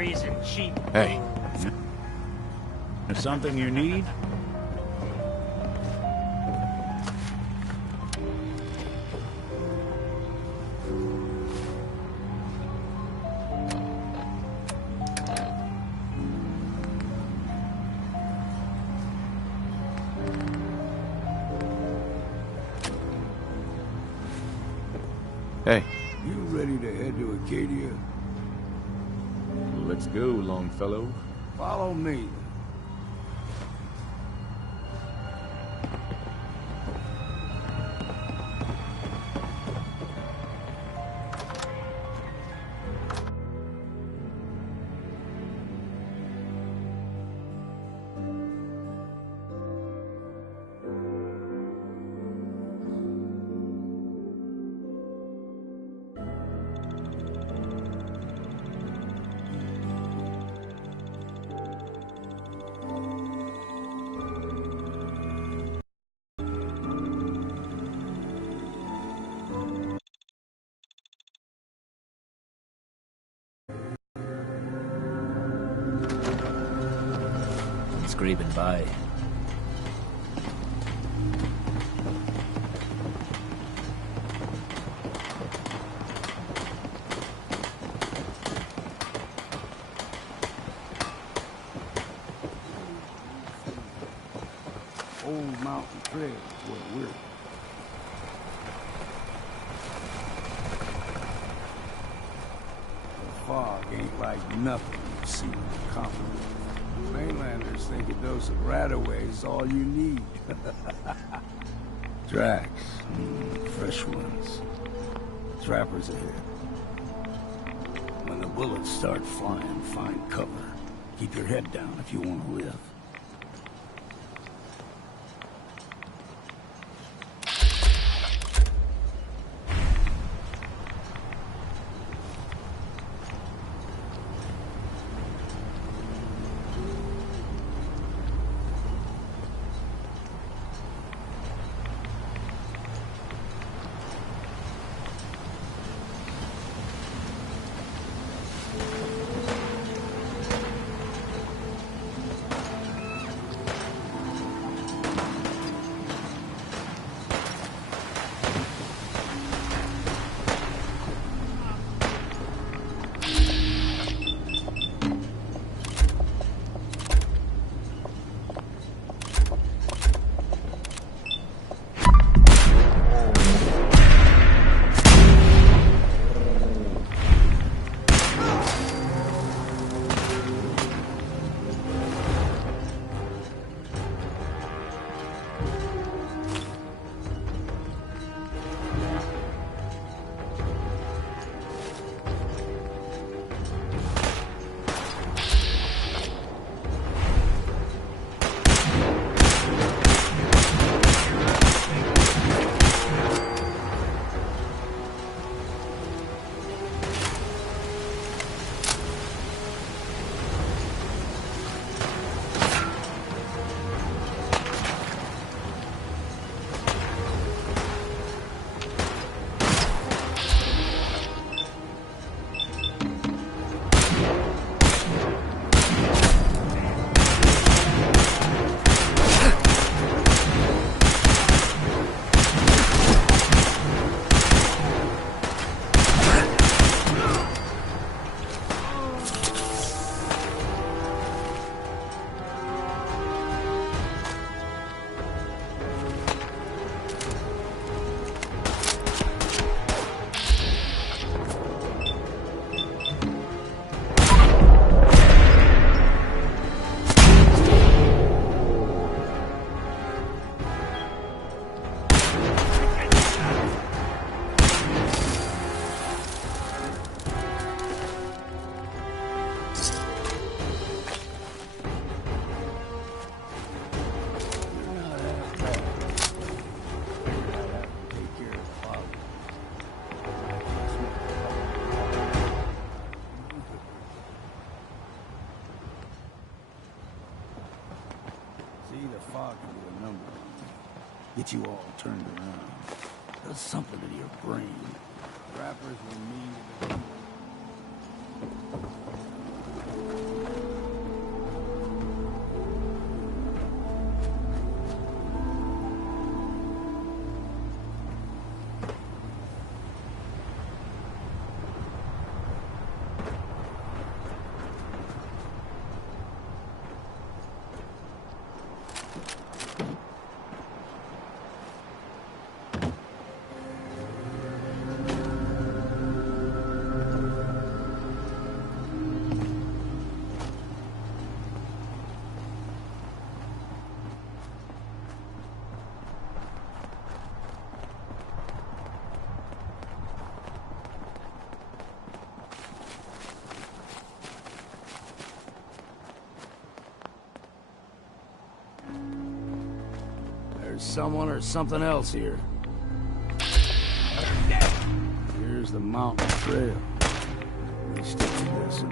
berries and cheap. Hey. Something you need? Hey. You ready to head to Acadia? Let's go, Longfellow. Follow me. Scraping by. Old Mountain Trail is where we're. The fog ain't like nothing you've seen in the continent. Mainlanders think a dose of Radaway is all you need. Tracks, fresh ones. Trappers ahead. When the bullets start flying, find cover. Keep your head down if you want to live. Get you all turned around. Does something to your brain. Rappers were mean to the There's someone or something else here. Here's the mountain trail. We stick to this and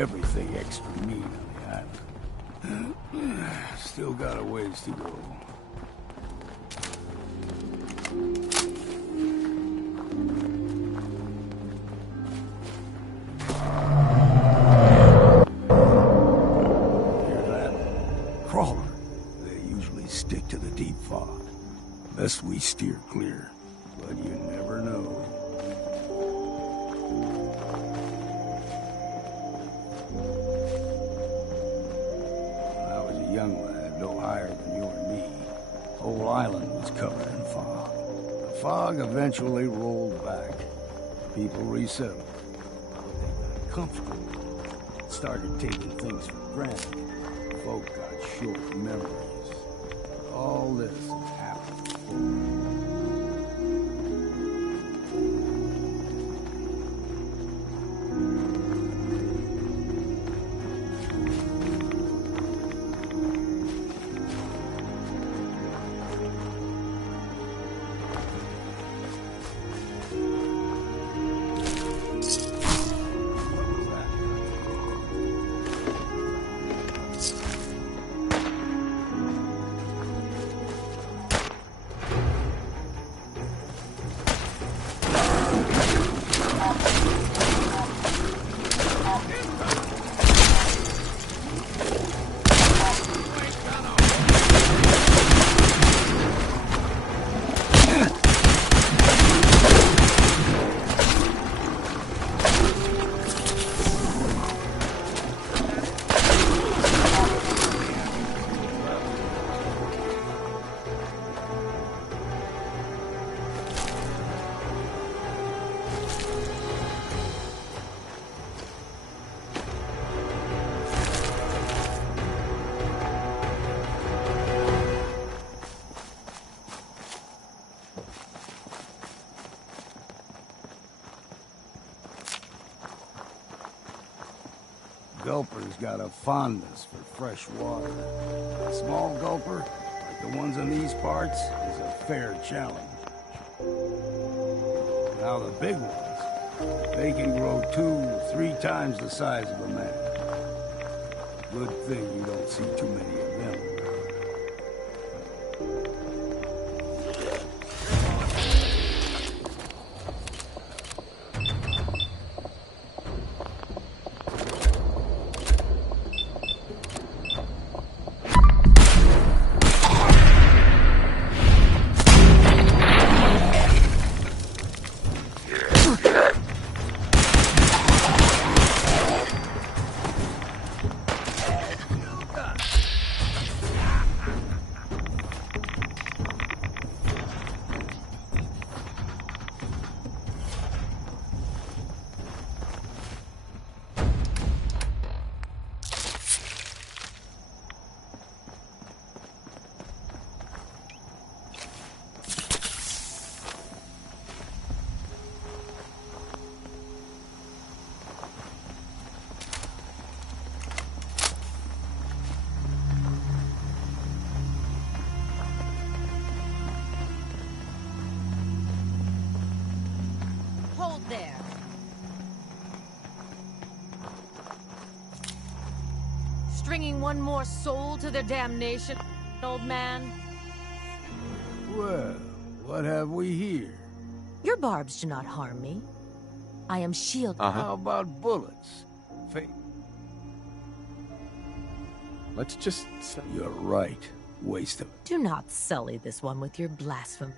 everything extra mean on the island. Still got a ways to go. Hear that? Crawler. They usually stick to the deep fog. Best we steer clear, but you never know. Young lad, no higher than you or me. Whole island was covered in fog. The fog eventually rolled back. People resettled. They got comfortable. Started taking things for granted. Folk got short memories. All this has happened before. Gulper's got a fondness for fresh water. A small gulper, like the ones in these parts, is a fair challenge. Now the big ones, they can grow 2-3 times the size of a man. Good thing you don't see too many of them. There. Stringing one more soul to their damnation, old man? Well, what have we here? Your barbs do not harm me. I am shielded. How about bullets? Let's just... You're right. Waste them. Do not sully this one with your blasphemy.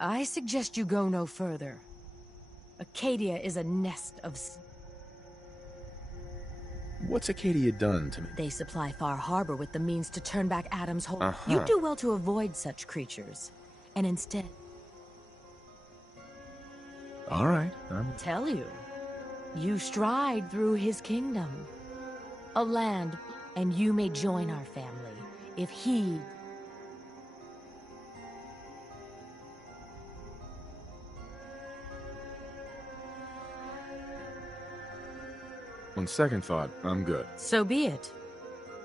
I suggest you go no further. Acadia is a nest of... What's Acadia done to me? They supply Far Harbor with the means to turn back Adam's whole... You do well to avoid such creatures. And instead... All right, Tell you. You stride through his kingdom. A land, and you may join our family. If he... On second thought, I'm good. So be it.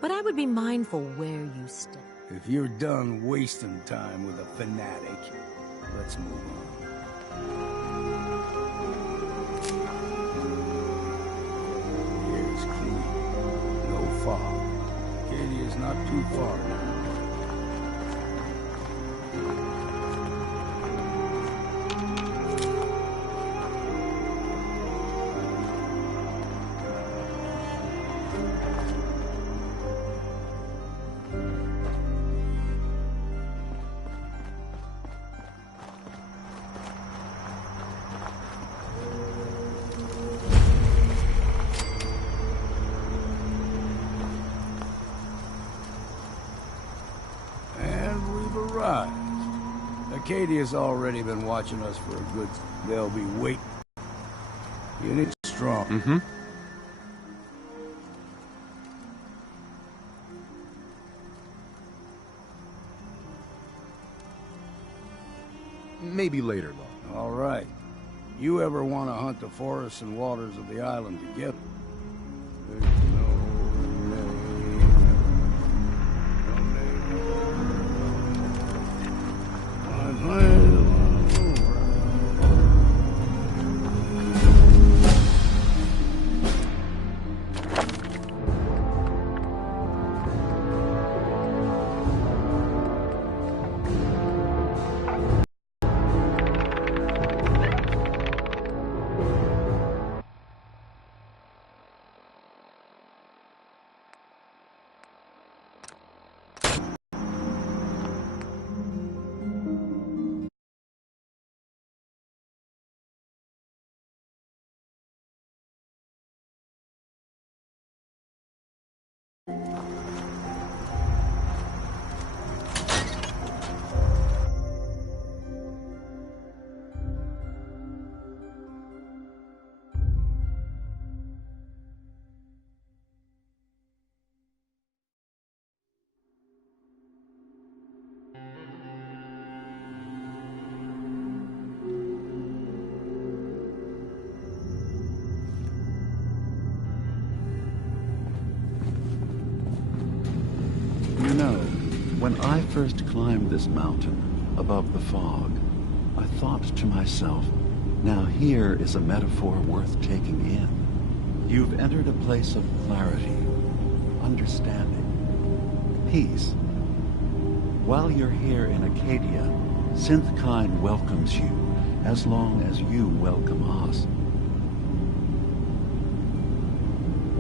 But I would be mindful where you step. If you're done wasting time with a fanatic, let's move on. Here's clean. No fog. Acadia's not too far now. Acadia's already been watching us for a good... They'll be waiting. Unit strong. Mm-hmm. Maybe later, though. All right. You ever want to hunt the forests and waters of the island together? There's no When I first climbed this mountain, above the fog, I thought to myself, now here is a metaphor worth taking in. You've entered a place of clarity, understanding, peace. While you're here in Acadia, Synthkind welcomes you, as long as you welcome us.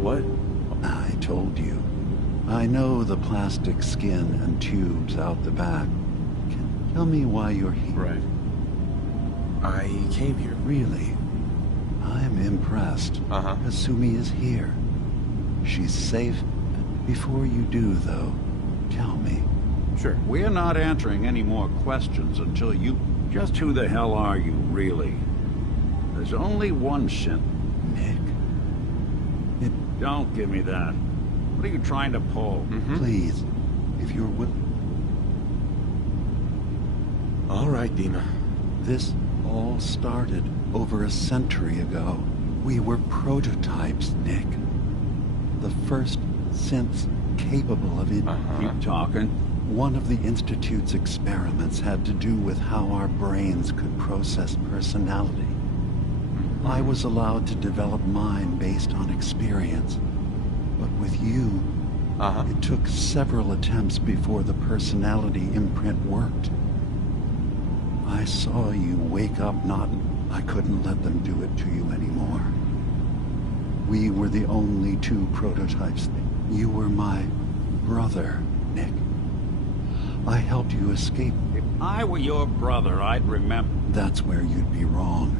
What? I told you. I know the plastic skin and tubes out the back. Tell me why you're here. Right. I came here. Really? I'm impressed. Kasumi is here. She's safe. Before you do, though, tell me. Sure. We're not answering any more questions until you... Just who the hell are you, really? There's only one synth. Nick? Don't give me that. What are you trying to pull? Please, if you're willing. All right, Dima. This all started over a century ago. We were prototypes, Nick. The first synths capable of it. Keep talking. One of the Institute's experiments had to do with how our brains could process personality. I was allowed to develop mine based on experience. But with you, it took several attempts before the personality imprint worked. I saw you wake up not... I couldn't let them do it to you anymore. We were the only two prototypes. You were my brother, Nick. I helped you escape. If I were your brother, I'd remember... That's where you'd be wrong.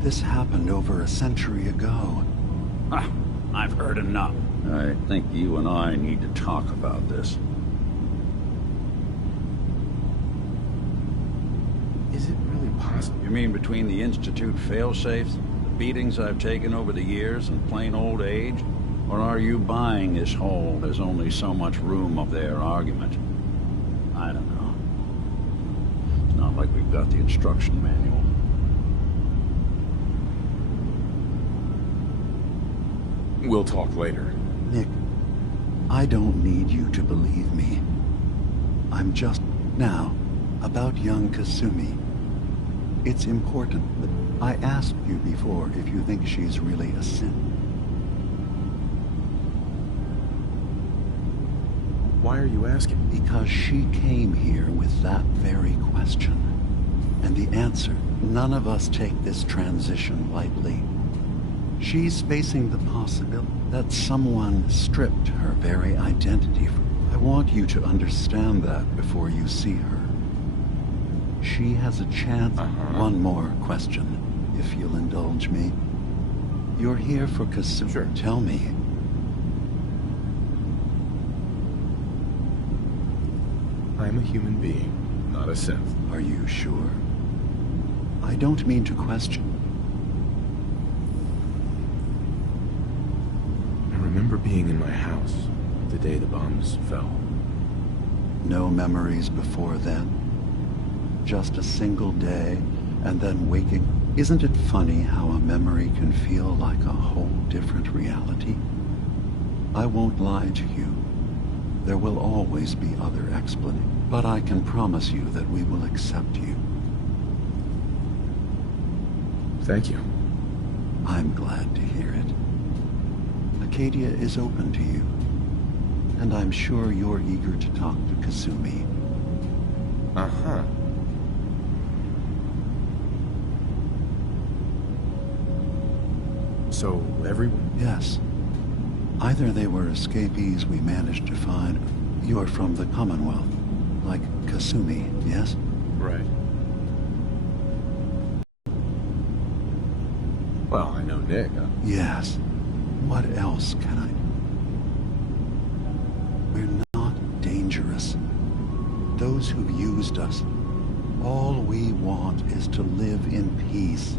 This happened over a century ago. I've heard enough. I think you and I need to talk about this. Is it really possible? You mean between the Institute failsafes, the beatings I've taken over the years, and plain old age? Or are you buying this whole "there's only so much room up there" argument? I don't know. It's not like we've got the instruction manual. We'll talk later. Nick, I don't need you to believe me. I'm just... Now, about young Kasumi. It's important that I asked you before if you think she's really a synth. Why are you asking? Because she came here with that very question. And the answer, none of us take this transition lightly. She's facing the possibility that someone stripped her very identity. I want you to understand that before you see her. She has a chance. One more question, if you'll indulge me. You're here for Kasumi. Sure. Tell me. I'm a human being, not a synth. Are you sure? I don't mean to question. I remember being in my house the day the bombs fell. No memories before then? Just a single day, and then waking. Isn't it funny how a memory can feel like a whole different reality? I won't lie to you. There will always be other explanations, but I can promise you that we will accept you. Thank you. I'm glad to hear it. Acadia is open to you, and I'm sure you're eager to talk to Kasumi. So, everyone? Yes. Either they were escapees we managed to find. You're from the Commonwealth, like Kasumi, yes? Right. Well, I know Nick. Yes. What else can I... We're not dangerous. Those who've used us, all we want is to live in peace.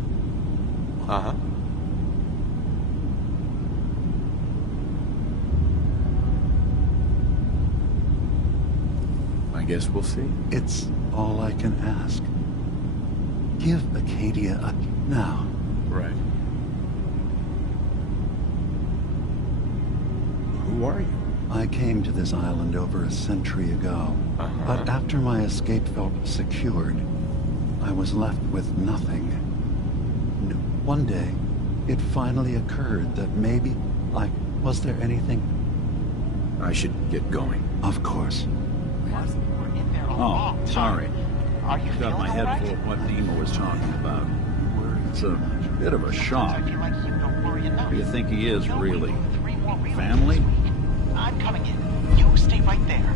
I guess we'll see. It's all I can ask. Give Acadia a... Now. Right. Who are you? I came to this island over a century ago, but after my escape felt secured, I was left with nothing. One day, it finally occurred that maybe, was there anything? I should get going. Of course. Oh, sorry. Got my head full of what Dima was talking about. It's a bit of a shock. Do you think he is really family? I'm coming in. You stay right there.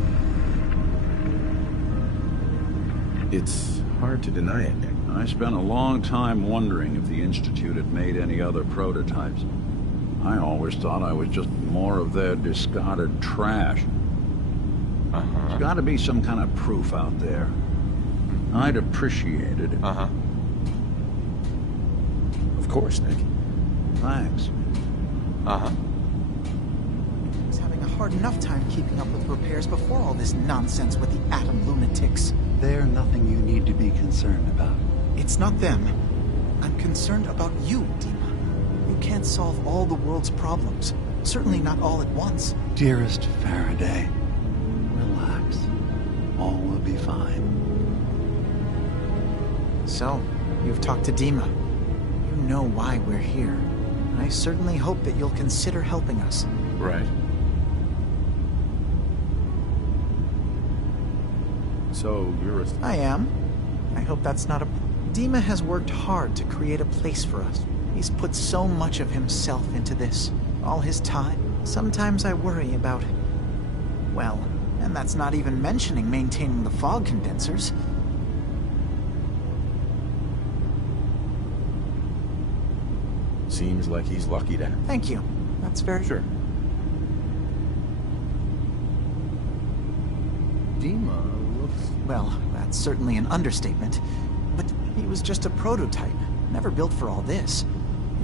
It's hard to deny it, Nick. I spent a long time wondering if the Institute had made any other prototypes. I always thought I was just more of their discarded trash. There's got to be some kind of proof out there. I'd appreciate it. Of course, Nick. Thanks. I was having a hard enough time keeping up with repairs before all this nonsense with the atom lunatics. They're nothing you need to be concerned about. It's not them. I'm concerned about you, Dima. You can't solve all the world's problems. Certainly not all at once. Dearest Faraday, relax. All will be fine. So, you've talked to Dima. You know why we're here. I certainly hope that you'll consider helping us. Right. So, you're a... I am. I hope that's not a... Dima has worked hard to create a place for us. He's put so much of himself into this. All his time. Sometimes I worry about... Well, and that's not even mentioning maintaining the fog condensers. Seems like he's lucky to have... Thank you. That's very... Sure. Dima looks... Well, that's certainly an understatement. But he was just a prototype, never built for all this.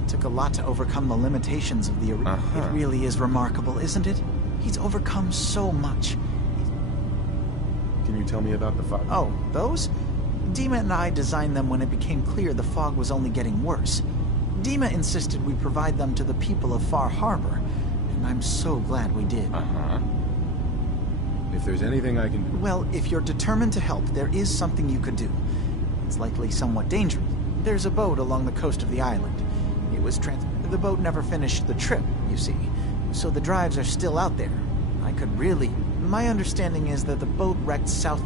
It took a lot to overcome the limitations of the... It really is remarkable, isn't it? He's overcome so much. Can you tell me about the fog? Oh, those? Dima and I designed them when it became clear the fog was only getting worse. Dima insisted we provide them to the people of Far Harbor, and I'm so glad we did. If there's anything I can do... Well, if you're determined to help, there is something you could do. It's likely somewhat dangerous. There's a boat along the coast of the island. It was The boat never finished the trip, you see, so the drives are still out there. I could really... My understanding is that the boat wrecked south...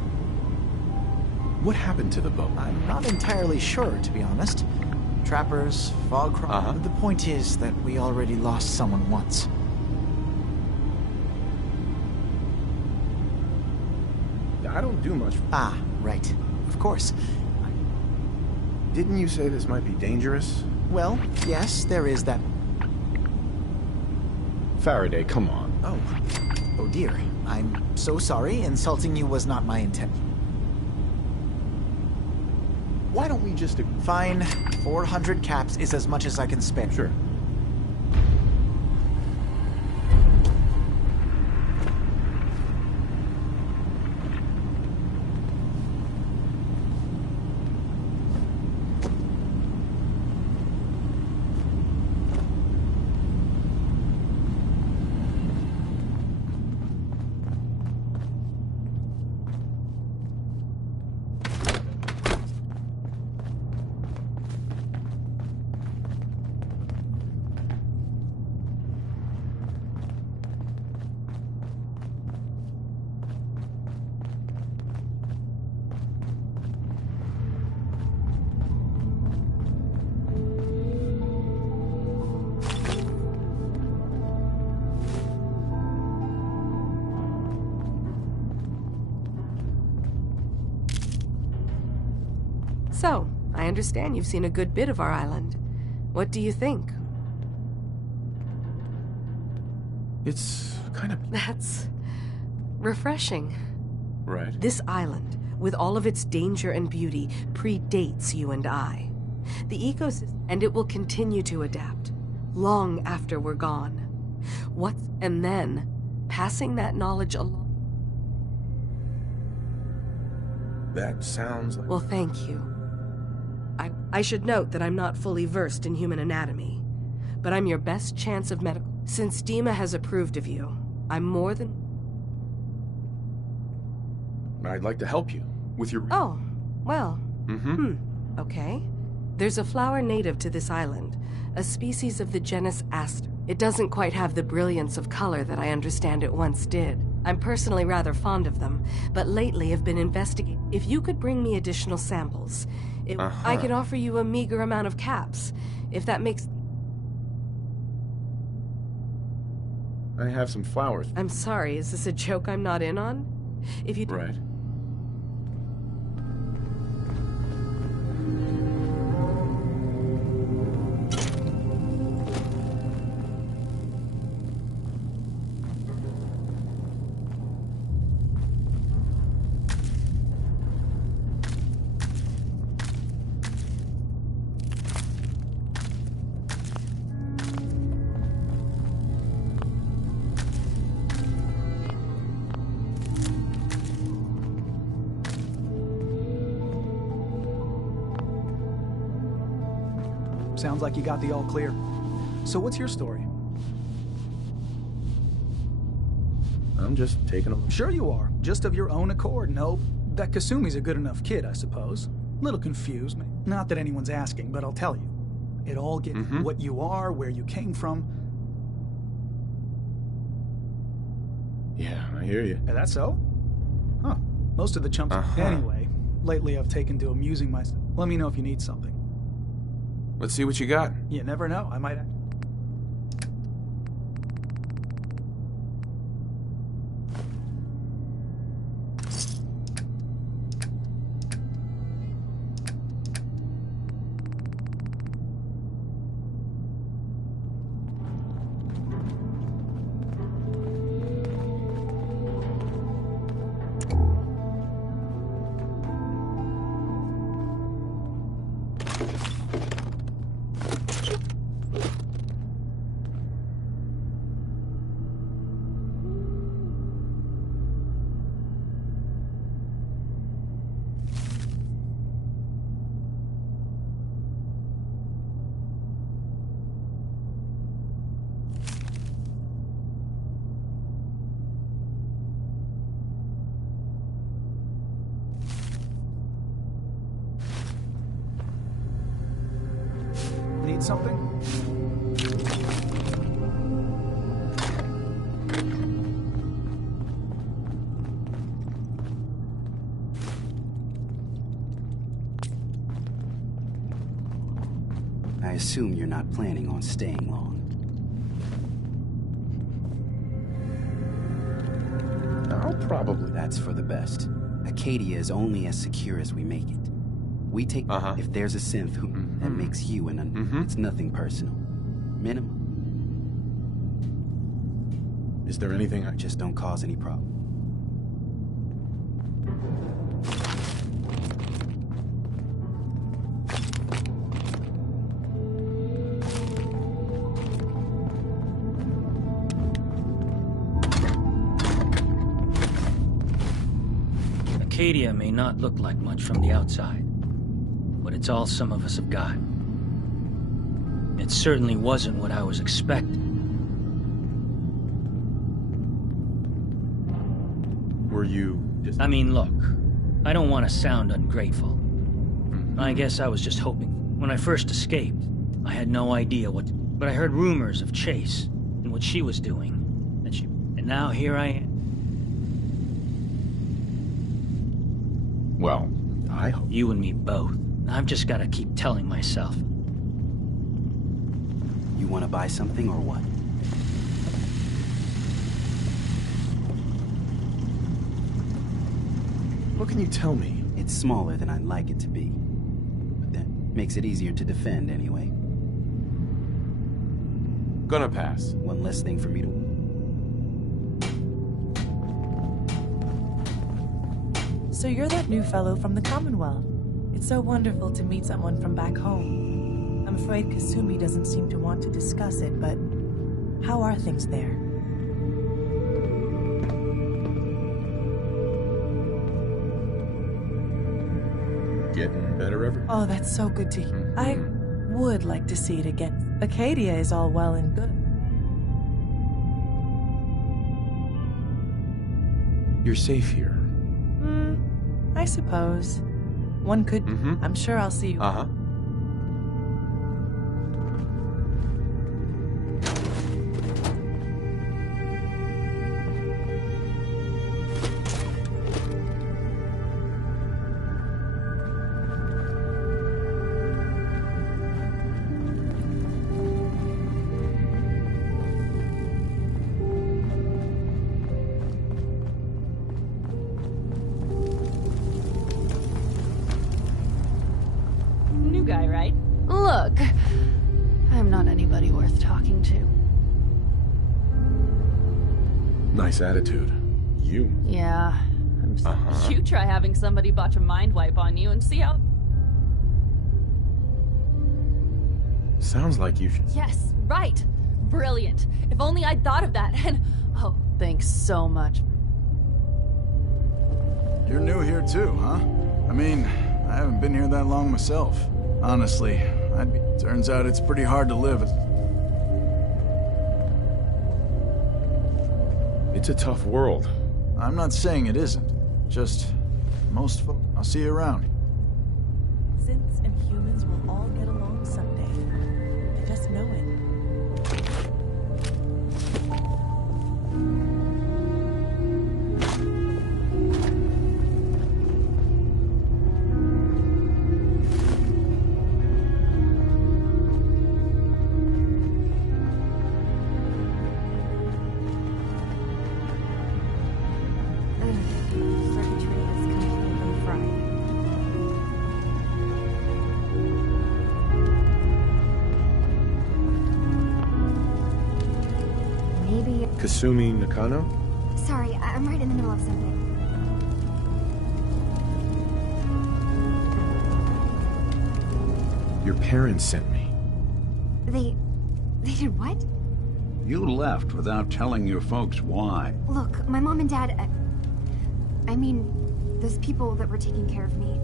What happened to the boat? I'm not entirely sure, to be honest. Trappers, fog... The point is that we already lost someone once. I don't do much... Ah, right. Of course. Didn't you say this might be dangerous? Well, yes, there is that... Faraday, come on. Oh. Oh dear. I'm so sorry. Insulting you was not my intent. Why don't we just... Fine. 400 caps is as much as I can spare. Sure. So, I understand you've seen a good bit of our island. What do you think? It's kind of... That's... refreshing. Right. This island, with all of its danger and beauty, predates you and I. The ecosystem, and it will continue to adapt, long after we're gone. And then, passing that knowledge along... That sounds like... Well, thank you. I should note that I'm not fully versed in human anatomy, but I'm your best chance of medical... Since Dima has approved of you, I'm more than... I'd like to help you with your... Oh, well. Mm-hmm. Okay. There's a flower native to this island, a species of the genus Aster. It doesn't quite have the brilliance of color that I understand it once did. I'm personally rather fond of them, but lately have been investigating. If you could bring me additional samples, I could offer you a meager amount of caps, if that makes... I have some flowers. I'm sorry, is this a joke I'm not in on? If you... Right. Sounds like you got the all clear. So what's your story? I'm just taking a... Sure you are. Just of your own accord. No, that Kasumi's a good enough kid, I suppose. Little confused. Not that anyone's asking, but I'll tell you. It all gets what you are, where you came from. Yeah, I hear you. Is that so? Huh. Most of the chumps... Anyway, lately I've taken to amusing myself. Let me know if you need something. Let's see what you got. You never know. I might... Need something? I assume you're not planning on staying long. I'll probably... That's for the best. Acadia is only as secure as we make it. We take... If there's a synth who... that makes you an... It's nothing personal. Minimum. Is there anything I... Just don't cause any problem. Acadia may not look like much from the outside, but it's all some of us have got. It certainly wasn't what I was expecting. Were you... I mean, look, I don't want to sound ungrateful. I guess I was just hoping. When I first escaped, I had no idea what... But I heard rumors of Chase and what she was doing. And now here I am. Well, I hope... You and me both. I've just got to keep telling myself. You want to buy something or what? What can you tell me? It's smaller than I'd like it to be. But that makes it easier to defend anyway. Gonna pass. One less thing for me to... So you're that new fellow from the Commonwealth. It's so wonderful to meet someone from back home. I'm afraid Kasumi doesn't seem to want to discuss it, but how are things there? Getting better every... Oh, that's so good to hear. I would like to see it again. Acadia is all well and good. You're safe here. I suppose. One could... I'm sure I'll see you. Uh-huh. Guy, right? Look, I'm not anybody worth talking to. Nice attitude. You. Yeah. You try having somebody botch a mind wipe on you and see how... Sounds like you should... Yes, right. Brilliant. If only I'd thought of that and... Oh, thanks so much. You're new here too, huh? I mean, I haven't been here that long myself. Honestly, turns out it's pretty hard to live. It's a tough world. I'm not saying it isn't. Just, most folks... I'll see you around. Synths and humans will all get along someday. I just know it. Kasumi Nakano? Sorry, I'm right in the middle of something. Your parents sent me. They did what? You left without telling your folks why. Look, my mom and dad... I mean, those people that were taking care of me.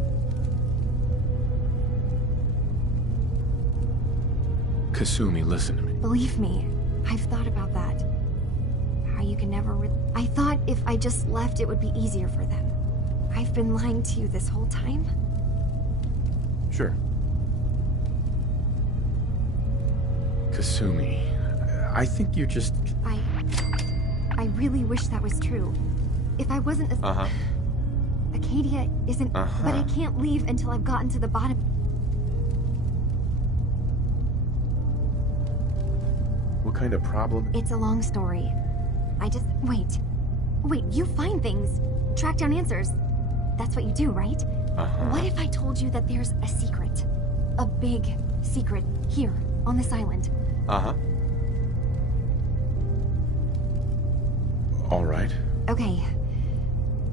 Kasumi, listen to me. Believe me, I've thought about that. How you can never I thought if I just left, it would be easier for them. I've been lying to you this whole time. Sure. Kasumi, I think you're just... I really wish that was true. If I wasn't a... Acadia isn't... But I can't leave until I've gotten to the bottom... What kind of problem? It's a long story. I just... Wait, you find things. Track down answers. That's what you do, right? What if I told you that there's a secret? A big secret here, on this island. All right. Okay.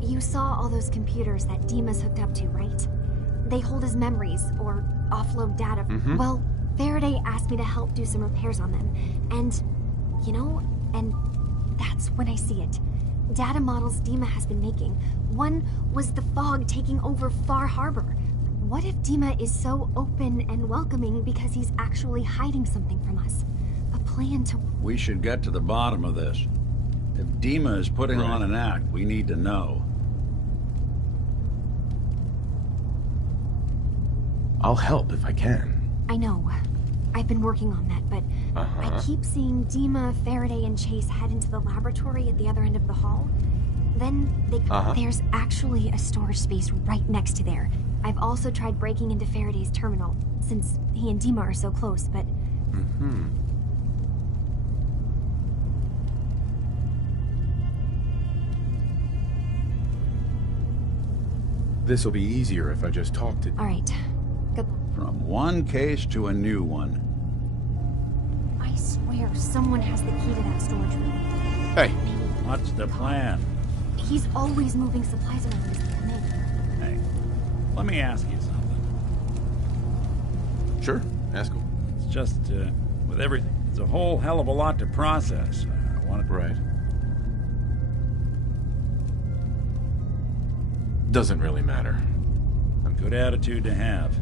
You saw all those computers that Dima's hooked up to, right? They hold his memories, or offload data. Well, Faraday asked me to help do some repairs on them. And, you know, and that's when I see it. Data models Dima has been making. One was the fog taking over Far Harbor. What if Dima is so open and welcoming because he's actually hiding something from us? A plan to... We should get to the bottom of this. If Dima is putting on an act, we need to know. I'll help if I can. I know. I've been working on that, but I keep seeing Dima, Faraday, and Chase head into the laboratory at the other end of the hall. Then they... There's actually a storage space right next to there. I've also tried breaking into Faraday's terminal, since he and Dima are so close, but... This'll be easier if I just talk to... All right. Good luck. From one case to a new one. I swear someone has the key to that storage room. Hey. What's the plan? He's always moving supplies around as they come in. Hey, let me ask you something. Sure, ask him. It's just, with everything, it's a whole hell of a lot to process. I want it... Right. Doesn't really matter. Good attitude to have.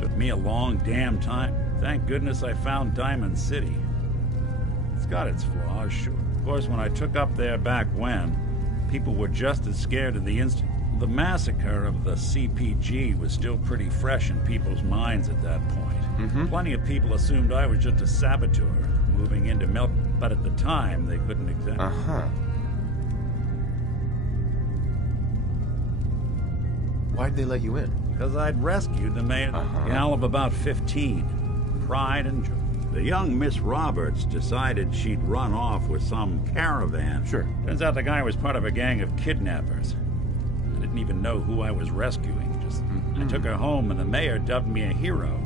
Took me a long damn time. Thank goodness I found Diamond City. It's got its flaws, sure. Of course, when I took up there back when, people were just as scared of the instant. the massacre of the CPG was still pretty fresh in people's minds at that point. Plenty of people assumed I was just a saboteur moving into Milk, but at the time they couldn't exactly. Why'd they let you in? Because I'd rescued the mayor, gal of about 15. Pride and joy. The young Miss Roberts decided she'd run off with some caravan. Sure. Turns out the guy was part of a gang of kidnappers. I didn't even know who I was rescuing. I took her home, and the mayor dubbed me a hero.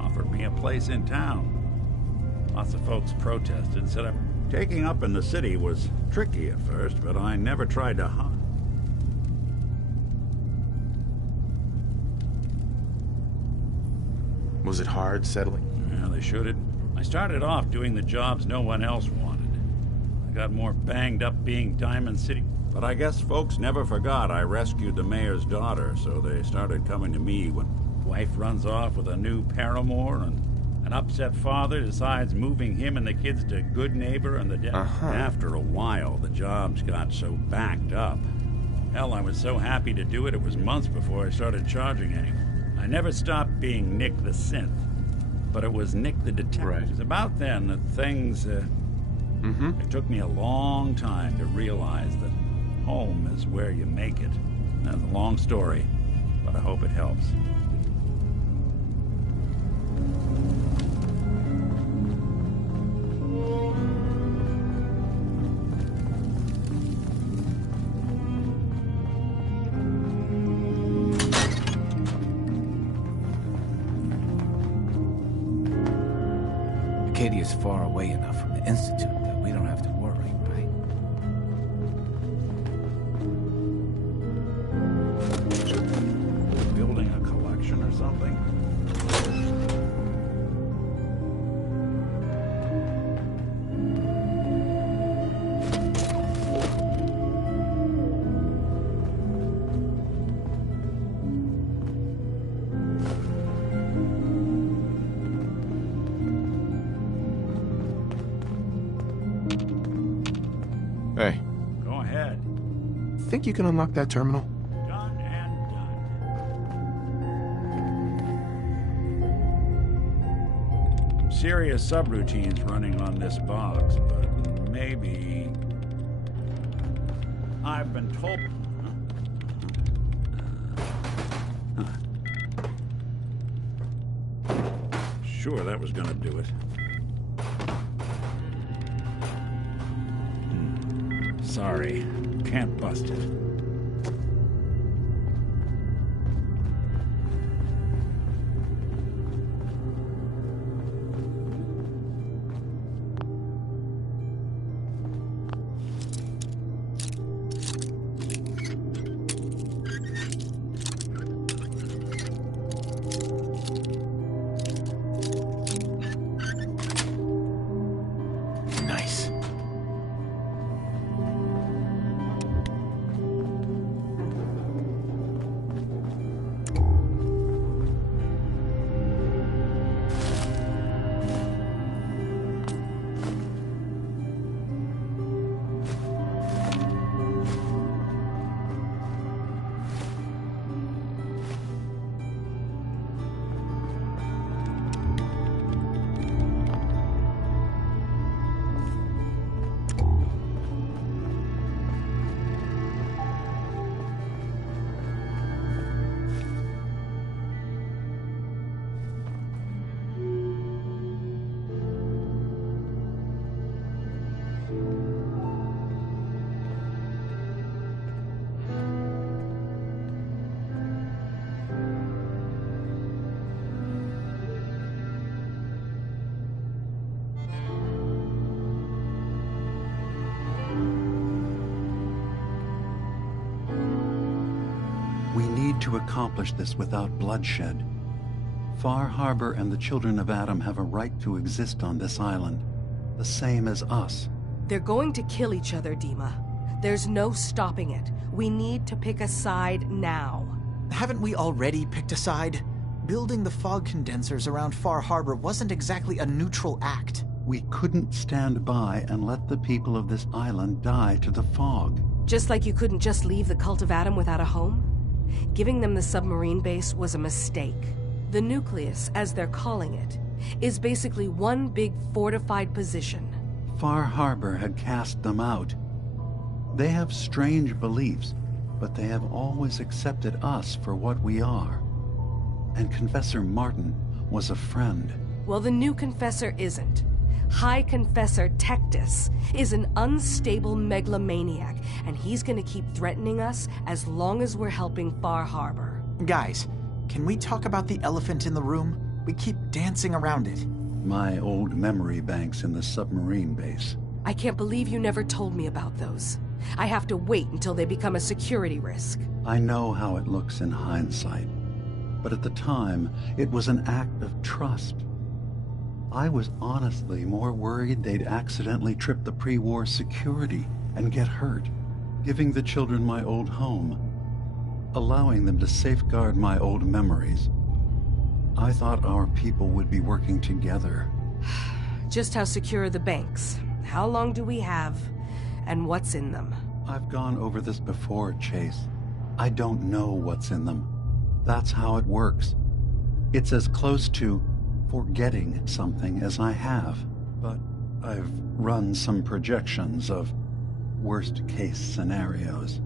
Offered me a place in town. Lots of folks protested and said taking up in the city was tricky at first, but I never tried to hide. Was it hard settling? Yeah, they should've. I started off doing the jobs no one else wanted. I got more banged up being Diamond City. But I guess folks never forgot I rescued the mayor's daughter, so they started coming to me when wife runs off with a new paramour and an upset father decides moving him and the kids to Good Neighbor and the After a while, the jobs got so backed up. Hell, I was so happy to do it, it was months before I started charging anyone. I never stopped being Nick the Synth, but it was Nick the Detective. Right. It was about then that things, it took me a long time to realize that home is where you make it. That's a long story, but I hope it helps. Acadia's far away enough from the Institute that we don't have to worry, right? Building a collection or something? Hey. Go ahead. Think you can unlock that terminal? Done and done. Serious subroutines running on this box, but maybe... I've been told... Sure, that was gonna do it. Sorry, can't bust it. Nice. We need to accomplish this without bloodshed. Far Harbor and the children of Adam have a right to exist on this island, the same as us. They're going to kill each other, Dima. There's no stopping it. We need to pick a side now. Haven't we already picked a side? Building the fog condensers around Far Harbor wasn't exactly a neutral act. We couldn't stand by and let the people of this island die to the fog. Just like you couldn't just leave the Cult of Adam without a home? Giving them the submarine base was a mistake. The nucleus, as they're calling it, is basically one big fortified position. Far Harbor had cast them out. They have strange beliefs, but they have always accepted us for what we are. And Confessor Martin was a friend. Well, the new Confessor isn't. High Confessor Tectus is an unstable megalomaniac, and he's gonna keep threatening us as long as we're helping Far Harbor. Guys, can we talk about the elephant in the room? We keep dancing around it. My old memory banks in the submarine base. I can't believe you never told me about those. I have to wait until they become a security risk. I know how it looks in hindsight, but at the time, it was an act of trust. I was honestly more worried they'd accidentally trip the pre-war security and get hurt, giving the children my old home, allowing them to safeguard my old memories. I thought our people would be working together. Just how secure are the banks? How long do we have? And what's in them? I've gone over this before, Chase. I don't know what's in them. That's how it works. It's as close to forgetting something as I have. But I've run some projections of worst-case scenarios.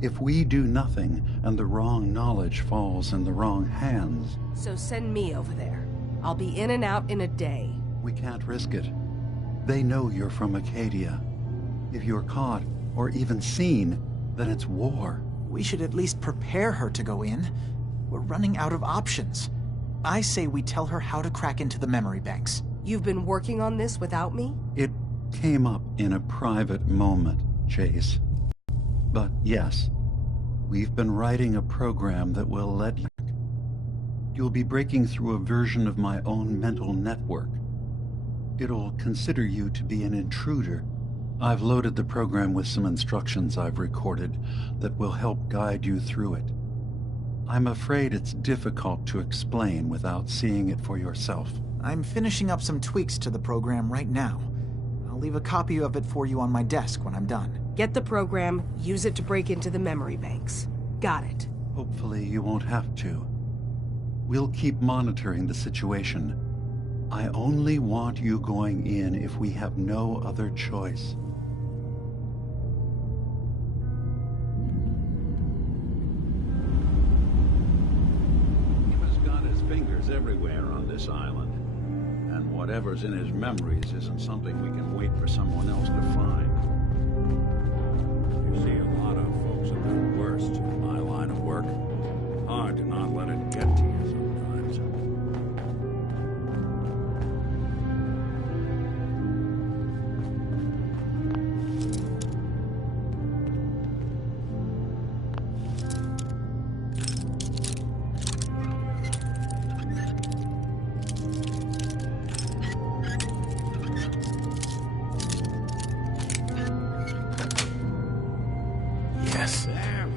If we do nothing and the wrong knowledge falls in the wrong hands... So send me over there. I'll be in and out in a day. We can't risk it. They know you're from Acadia. If you're caught, or even seen, then it's war. We should at least prepare her to go in. We're running out of options. I say we tell her how to crack into the memory banks. You've been working on this without me? It came up in a private moment, Chase. But yes, we've been writing a program that will let you... You'll be breaking through a version of my own mental network. It'll consider you to be an intruder. I've loaded the program with some instructions I've recorded that will help guide you through it. I'm afraid it's difficult to explain without seeing it for yourself. I'm finishing up some tweaks to the program right now. I'll leave a copy of it for you on my desk when I'm done. Get the program, use it to break into the memory banks. Got it. Hopefully you won't have to. We'll keep monitoring the situation. I only want you going in if we have no other choice. He's got his fingers everywhere on this island. And whatever's in his memories isn't something we can wait for someone else to find. You see a lot of folks at their worst in my line of work. Hard to not let it get to you sometimes. Yes. There we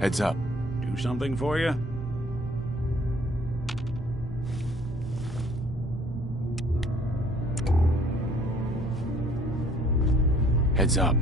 Heads up. do something for you? Heads up.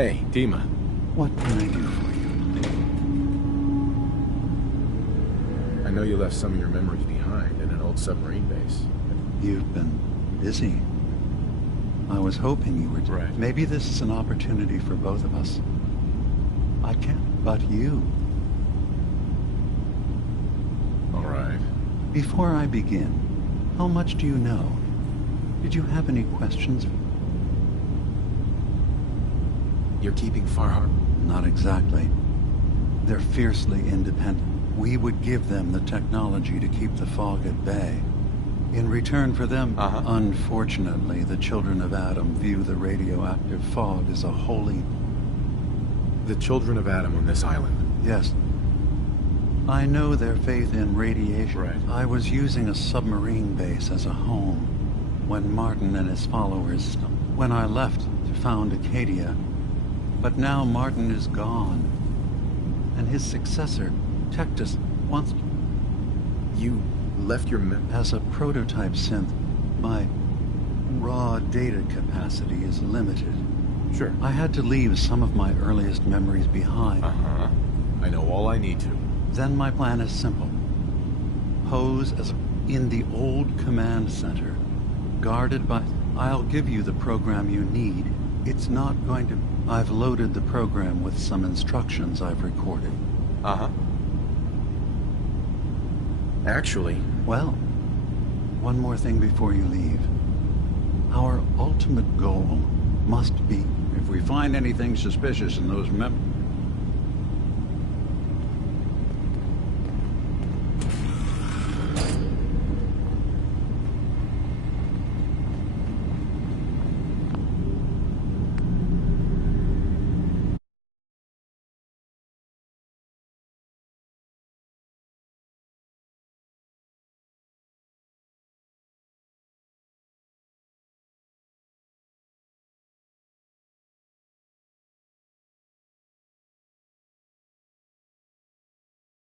Hey, Dima. What can I do for you? I know you left some of your memories behind in an old submarine base. You've been busy. I was hoping you would. Right. Maybe this is an opportunity for both of us. I can't, but you. All right. Before I begin, how much do you know? Did you have any questions? You're keeping Farhar? Not exactly. They're fiercely independent. We would give them the technology to keep the fog at bay. In return for them, unfortunately, the children of Adam view the radioactive fog as a holy... The children of Adam on this island? Yes. I know their faith in radiation. Right. I was using a submarine base as a home when Martin and his followers... When I left to found Acadia. But now Martin is gone. And his successor, Tectus, wants... You left your As a prototype synth, my raw data capacity is limited. Sure. I had to leave some of my earliest memories behind. I know all I need to. Then my plan is simple. Pose as in the old command center, guarded by... I'll give you the program you need. It's not going to... I've loaded the program with some instructions I've recorded. Actually... Well, one more thing before you leave. Our ultimate goal must be... If we find anything suspicious in those